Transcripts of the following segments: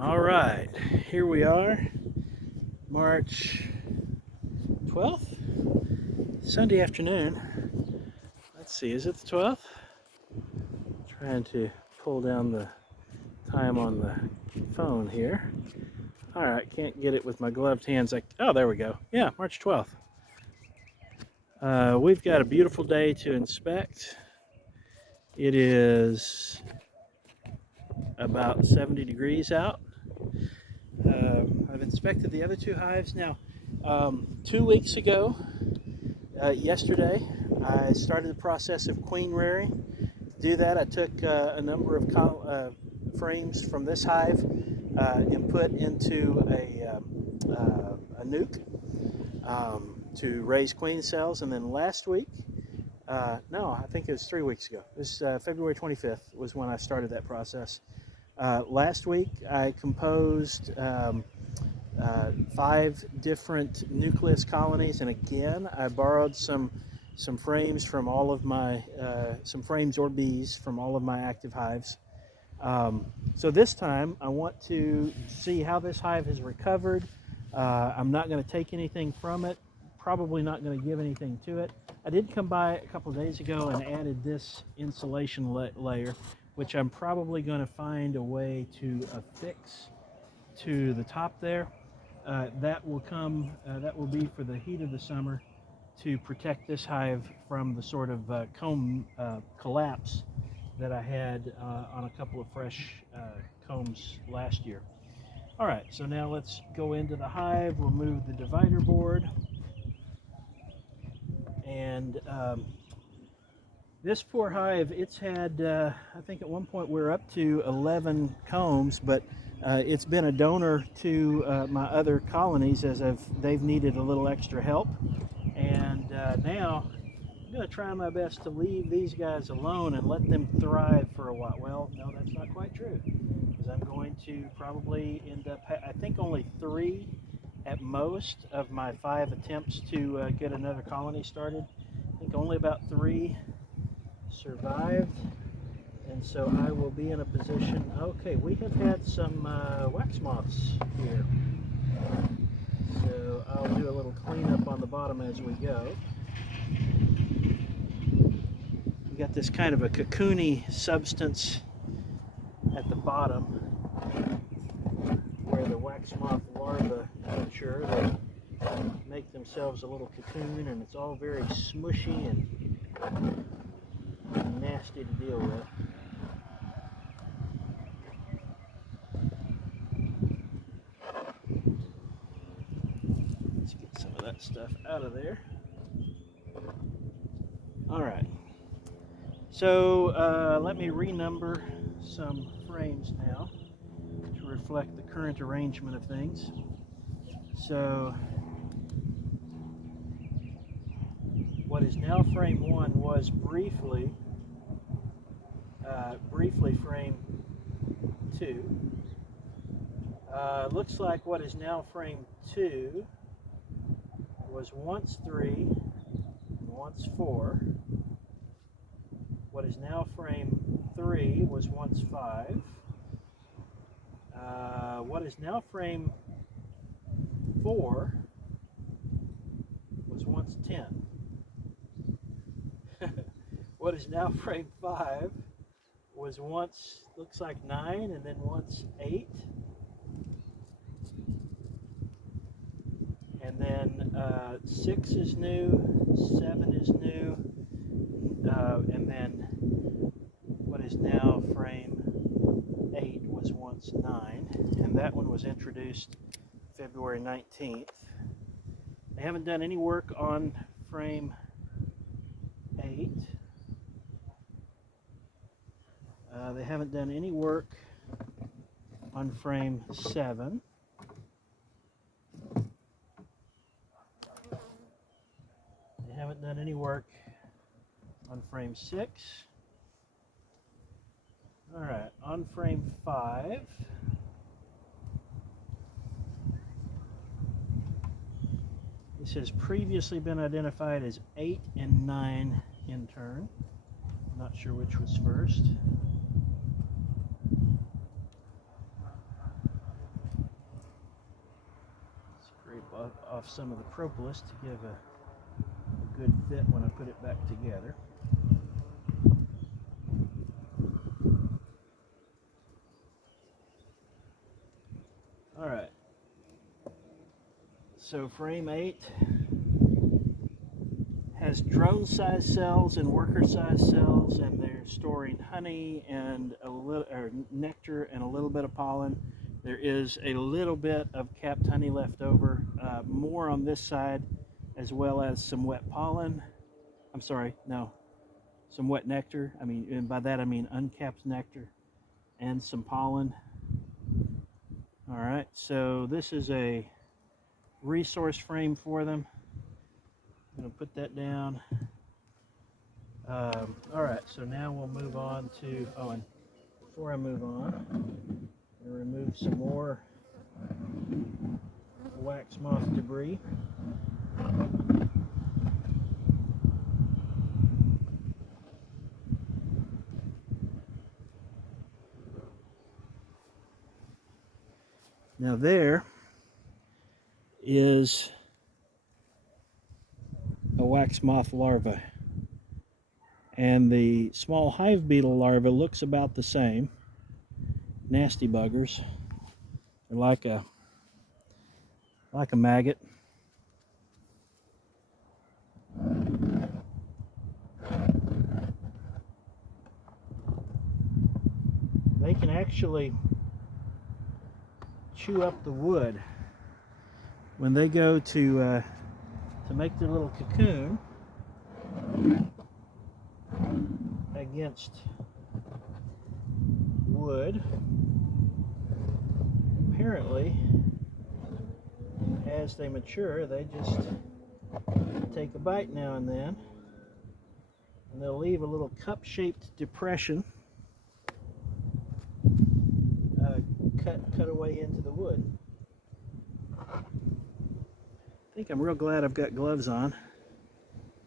All right, here we are, March 12th, Sunday afternoon. Let's see, is it the 12th? Trying to pull down the time on the phone here. All right, can't get it with my gloved hands. Oh, there we go. Yeah, March 12th. We've got a beautiful day to inspect. It is about 70 degrees out. I've inspected the other two hives now. 2 weeks ago, yesterday, I started the process of queen rearing. To do that, I took a number of frames from this hive and put into a nuke to raise queen cells. And then last week, no, I think it was 3 weeks ago. It was February 25th was when I started that process. Last week, I composed 5 different nucleus colonies, and again, I borrowed some frames from all of my some frames or bees from all of my active hives. So this time, I want to see how this hive has recovered. I'm not going to take anything from it. Probably not going to give anything to it. I did come by a couple of days ago and added this insulation layer, which I'm probably going to find a way to affix to the top there. That will be for the heat of the summer to protect this hive from the sort of comb collapse that I had on a couple of fresh combs last year. All right, so now let's go into the hive. We'll move the divider board. And this poor hive, it's had, I think at one point we were up to 11 combs, but it's been a donor to my other colonies as they've needed a little extra help. And now I'm going to try my best to leave these guys alone and let them thrive for a while. Well, no, that's not quite true, because I'm going to probably end up, I think only 3 at most of my 5 attempts to get another colony started. I think only about 3 survived, and so I will be in a position. Okay, we have had some wax moths here, so I'll do a little cleanup on the bottom as we go. We got this kind of a cocoony substance at the bottom where the wax moth larvae mature. They make themselves a little cocoon, and it's all very smushy and nasty to deal with. Let's get some of that stuff out of there. All right. So let me renumber some frames now to reflect the current arrangement of things. So what is now frame 1 was briefly frame 2. Looks like what is now frame 2 was once 3 and once 4. What is now frame 3 was once 5. What is now frame 4 was once 10. What is now frame 5 was once, looks like 9, and then once 8. And then 6 is new, 7 is new, and then what is now frame 8 was once 9, and that one was introduced February 19th. They haven't done any work on frame 8. They haven't done any work on frame 7. They haven't done any work on frame 6. All right, on frame 5. This has previously been identified as 8 and 9 in turn. Not sure which was first. off some of the propolis to give a good fit when I put it back together. All right, so frame 8 has drone-sized cells and worker-sized cells, and they're storing honey and a little nectar and a little bit of pollen. There is a little bit of capped honey left over, more on this side, as well as some wet pollen. I'm sorry, no, some wet nectar. I mean, and by that I mean uncapped nectar and some pollen. All right, so this is a resource frame for them. I'm going to put that down. All right, so now we'll move on to, oh, and before I move on, I'm going to remove some more wax moth debris. Now there is a wax moth larva, and the small hive beetle larva looks about the same. Nasty buggers. They're like a maggot. They can actually chew up the wood when they go to make their little cocoon against wood. Apparently, as they mature, they just take a bite now and then, and they'll leave a little cup-shaped depression cut away into the wood. I think I'm real glad I've got gloves on.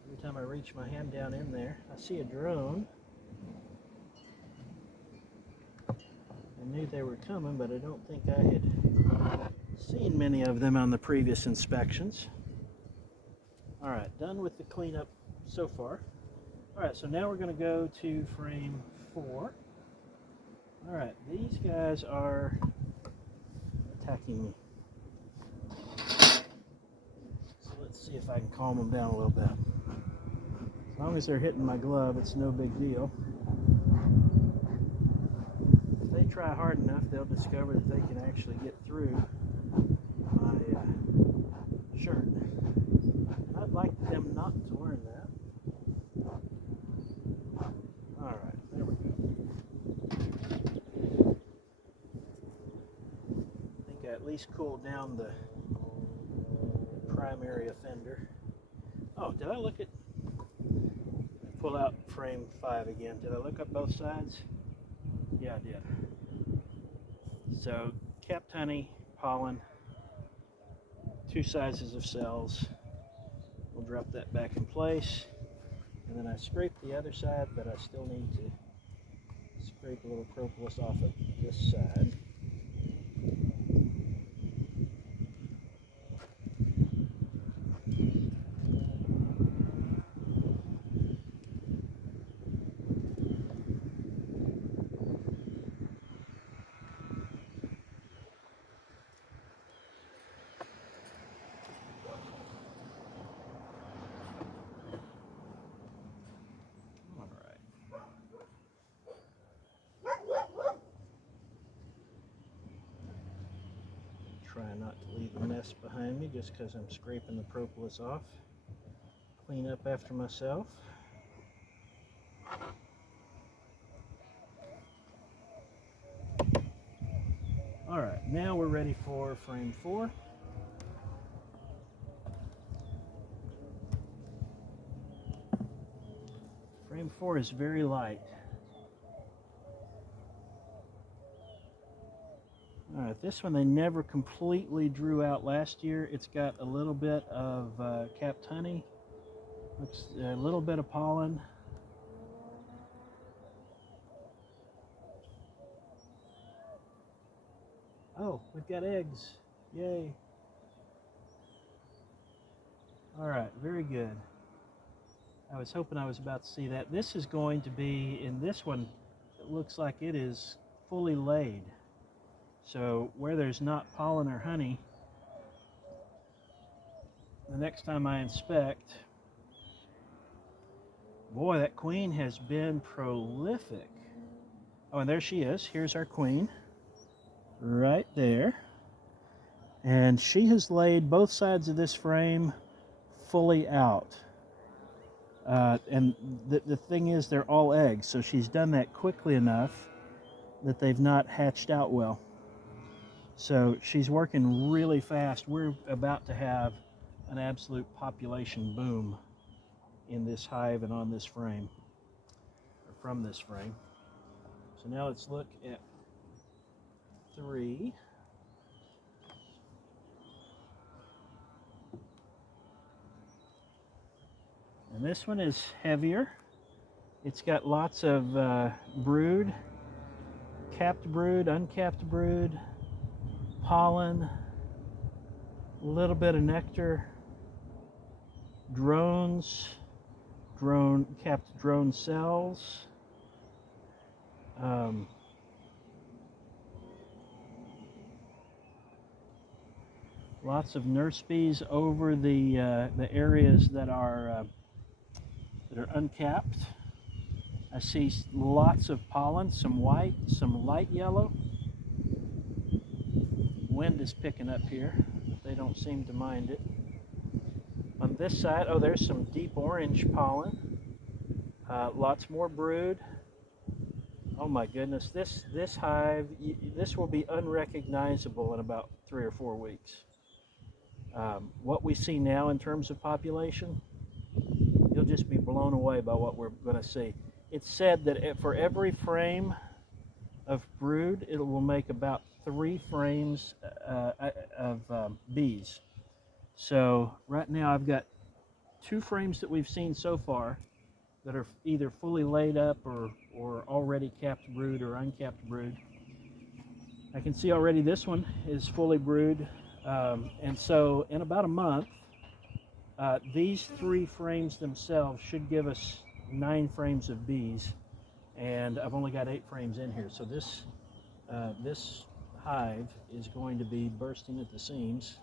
Every time I reach my hand down in there, I see a drone. I knew they were coming, but I don't think I had seen many of them on the previous inspections. All right, done with the cleanup so far. All right, so now we're going to go to frame 4. All right, these guys are attacking me. So let's see if I can calm them down a little bit. As long as they're hitting my glove, it's no big deal. If they try hard enough, they'll discover that they can actually get through my shirt. And I'd like them not to learn that. All right, there we go. I think I at least cooled down the primary offender. Oh, did I look at, pull out frame 5 again. Did I look up both sides? Yeah, I did. So, capped honey, pollen, 2 sizes of cells. We'll drop that back in place. And then I scraped the other side, but I still need to scrape a little propolis off of this side. Try not to leave a mess behind me just because I'm scraping the propolis off. Clean up after myself. Alright, now we're ready for frame 4. Frame 4 is very light. Alright, this one they never completely drew out last year. It's got a little bit of capped honey, looks a little bit of pollen. Oh, we've got eggs. Yay. All right, very good. I was hoping I was about to see that. This is going to be, in this one, it looks like it is fully laid. So where there's not pollen or honey, the next time I inspect, boy, that queen has been prolific. Oh, and there she is. Here's our queen, right there. And she has laid both sides of this frame fully out. And the thing is, they're all eggs, so she's done that quickly enough that they've not hatched out well. So she's working really fast. We're about to have an absolute population boom in this hive and on this frame, or from this frame. So now let's look at 3. And this one is heavier. It's got lots of brood, capped brood, uncapped brood, pollen, a little bit of nectar, drones, capped drone cells. Lots of nurse bees over the areas that are uncapped. I see lots of pollen, some white, some light yellow. Wind is picking up here, but they don't seem to mind it. On this side, oh, there's some deep orange pollen. Lots more brood. Oh my goodness, this hive, this will be unrecognizable in about 3 or 4 weeks. What we see now in terms of population, you'll just be blown away by what we're going to see. It's said that for every frame of brood, it will make about 3 frames of bees. So right now I've got 2 frames that we've seen so far that are either fully laid up or already capped brood or uncapped brood. I can see already this one is fully brood, and so in about a month, these 3 frames themselves should give us 9 frames of bees, and I've only got 8 frames in here. So this hive is going to be bursting at the seams,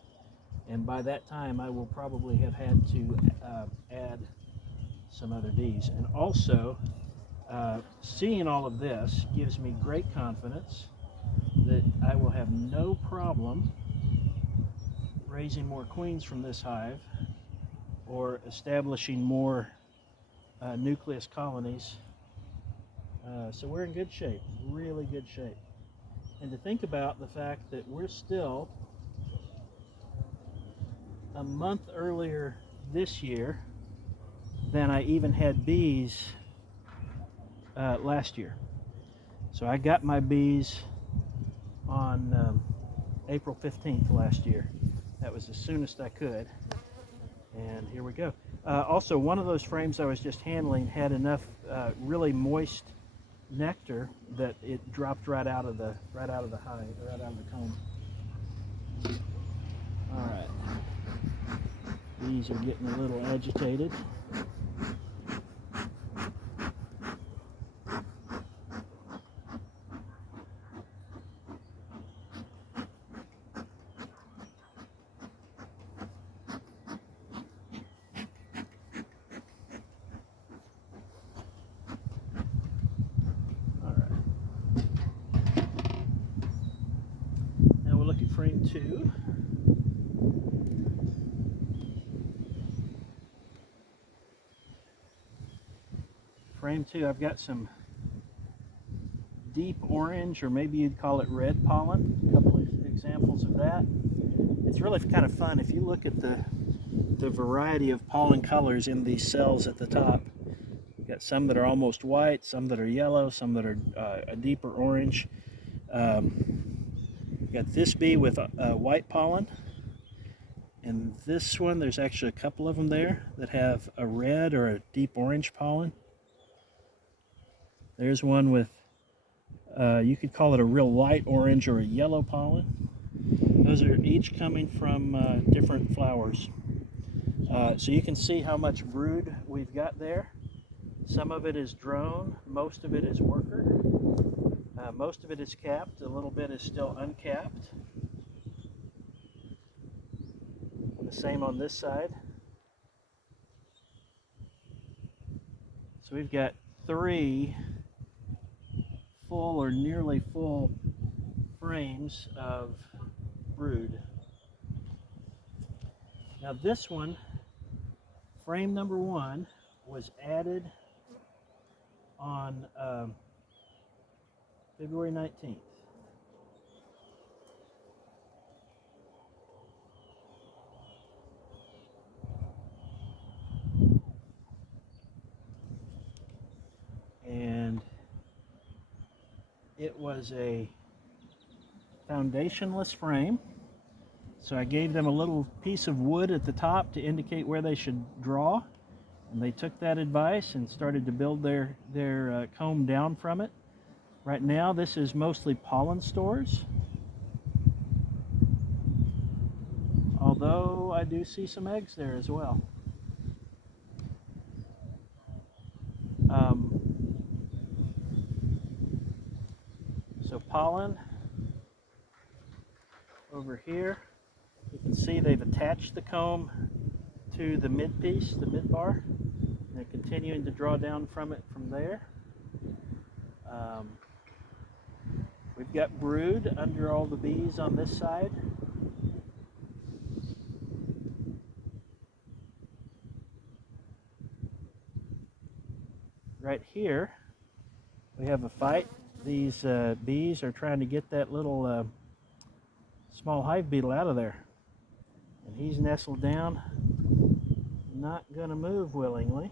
and by that time I will probably have had to add some other bees. And also, seeing all of this gives me great confidence that I will have no problem raising more queens from this hive or establishing more nucleus colonies. So we're in good shape, really good shape. And to think about the fact that we're still a month earlier this year than I even had bees last year. So I got my bees on April 15th last year. That was the soonest I could. And here we go. Also, one of those frames I was just handling had enough really moist nectar that it dropped right out of the hive, right out of the comb. All right. Bees are getting a little agitated. Frame 2. Frame 2, I've got some deep orange, or maybe you'd call it red pollen. A couple of examples of that. It's really kind of fun if you look at the variety of pollen colors in these cells at the top. You've got some that are almost white, some that are yellow, some that are a deeper orange. Got this bee with white pollen, and this one, there's actually a couple of them there that have a red or a deep orange pollen. There's one with, you could call it a real light orange or a yellow pollen. Those are each coming from different flowers. So you can see how much brood we've got there. Some of it is drone, most of it is worker, most of it is capped, a little bit is still uncapped. And the same on this side. So we've got 3 full or nearly full frames of brood. Now this one, frame number 1, was added on February 19th. And it was a foundationless frame. So I gave them a little piece of wood at the top to indicate where they should draw. And they took that advice and started to build their comb down from it. Right now this is mostly pollen stores. Although I do see some eggs there as well. So pollen over here. You can see they've attached the comb to the mid piece, the mid bar. And they're continuing to draw down from it from there. We've got brood under all the bees on this side. Right here, we have a fight. These bees are trying to get that little small hive beetle out of there. And he's nestled down, not going to move willingly.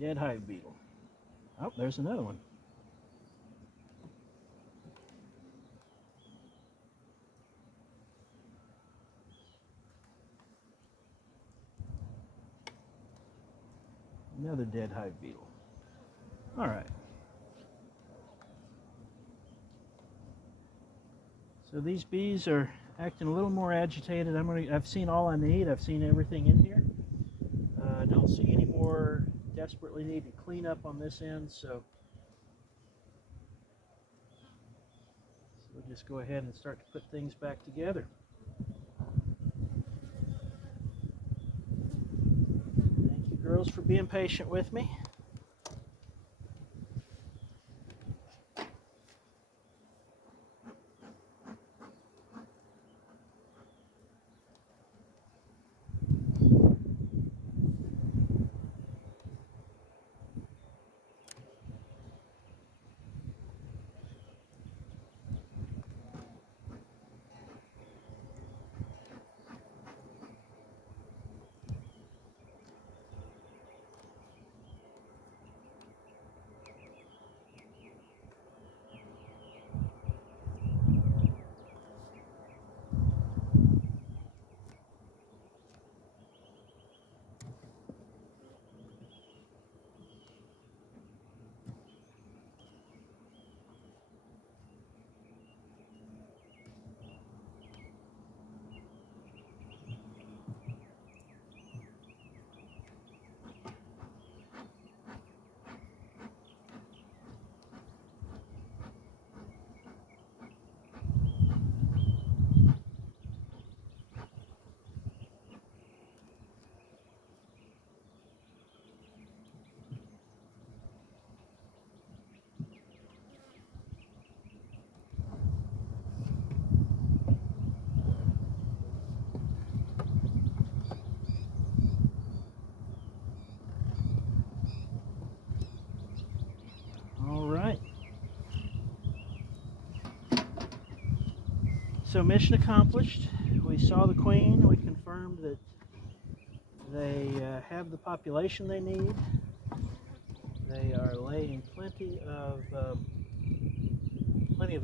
Dead hive beetle. Oh, there's another one. Another dead hive beetle. All right. So these bees are acting a little more agitated. I've seen all I need. I've seen everything in here. I don't see any more desperately need to clean up on this end, so we'll just go ahead and start to put things back together. Thank you, girls, for being patient with me. So mission accomplished. We saw the queen. We confirmed that they have the population they need. They are laying plenty of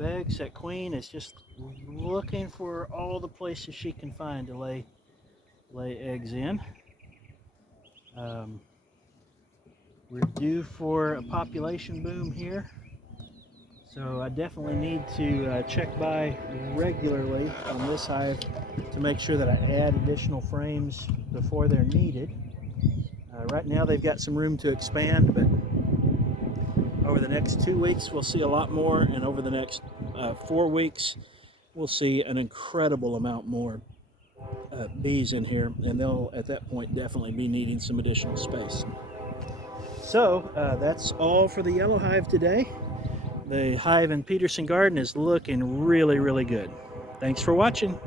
eggs. That queen is just looking for all the places she can find to lay lay eggs in. We're due for a population boom here, so I definitely need to check by regularly on this hive to make sure that I add additional frames before they're needed. Right now they've got some room to expand, but over the next 2 weeks we'll see a lot more, and over the next 4 weeks we'll see an incredible amount more bees in here, and they'll at that point definitely be needing some additional space. So that's all for the yellow hive today. The hive in Peterson Garden is looking really, really good. Thanks for watching.